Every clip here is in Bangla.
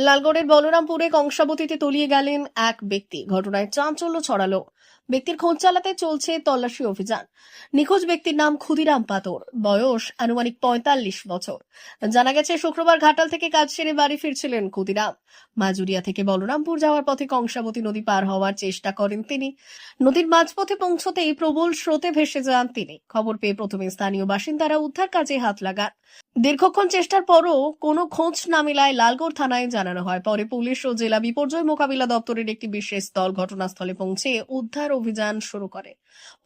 লালগড়ের বলরামপুরে কংসাবতীতে তলিয়ে গেলেন এক ব্যক্তি। ঘটনায় চাঞ্চল্য ছড়ালো। ব্যক্তির খোঁজ চালাতে চলছে তল্লাশি অভিযান। নিখোঁজ ব্যক্তির নাম ক্ষুদিরাম পাতর। বয়স আনুমানিক পঁয়তাল্লিশ বছর। জানা গেছে, শুক্রবার ঘাটাল থেকে কাজ সেরে বাড়ি ফিরছিলেন ক্ষুদিরাম। মাজুরিয়া থেকে বলরামপুর যাওয়ার পথে কংসাবতী নদী পার হওয়ার চেষ্টা করেন তিনি। নদীর মাঝপথে পৌঁছতেই প্রবল স্রোতে ভেসে যান তিনি। খবর পেয়ে প্রথমে স্থানীয় বাসিন্দারা উদ্ধার কাজে হাত লাগান। দীর্ঘক্ষণ চেষ্টার পরও কোনো খোঁজ না মেলায় লালগড় থানায় জানানো হয়। পরে পুলিশ ও জেলা বিপর্যয় মোকাবিলা দপ্তরের একটি বিশেষ দল ঘটনাস্থলে পৌঁছে উদ্ধার অভিযান শুরু করে।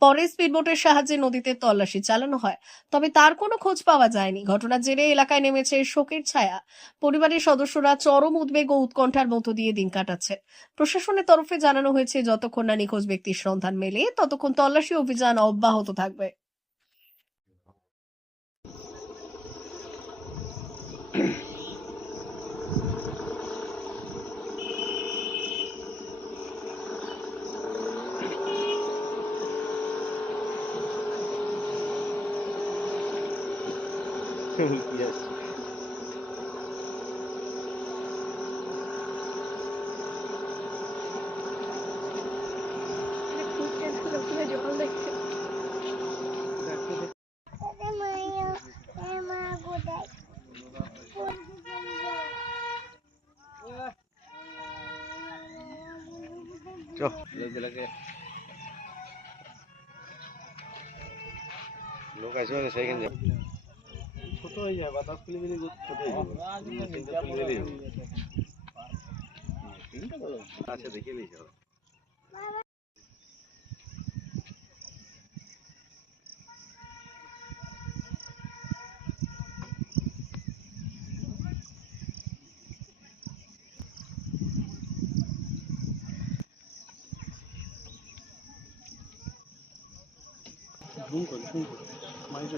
পরে স্পিডবোটের সাহায্যে নদীতে তল্লাশি চালানো হয়। তবে তার কোনো খোঁজ পাওয়া যায়নি। ঘটনার জেরে এলাকায় নেমেছে শোকের ছায়া। পরিবারের সদস্যরা চরম উদ্বেগ ও উৎকণ্ঠার মধ্য দিয়ে দিন কাটাচ্ছে। প্রশাসনের তরফে জানানো হয়েছে, যতক্ষণ না নিখোঁজ ব্যক্তির সন্ধান মেলে, ততক্ষণ তল্লাশি অভিযান অব্যাহত থাকবে। yes. Yo. Lo que es que se যাবে ছোট হয়ে যায় বাতাস খুলে মিলে ছোট হয়ে যাবে খুলে দিলেই হবে। আচ্ছা দেখে নিই চলো ঝুম করে ঝুম করে মাইটা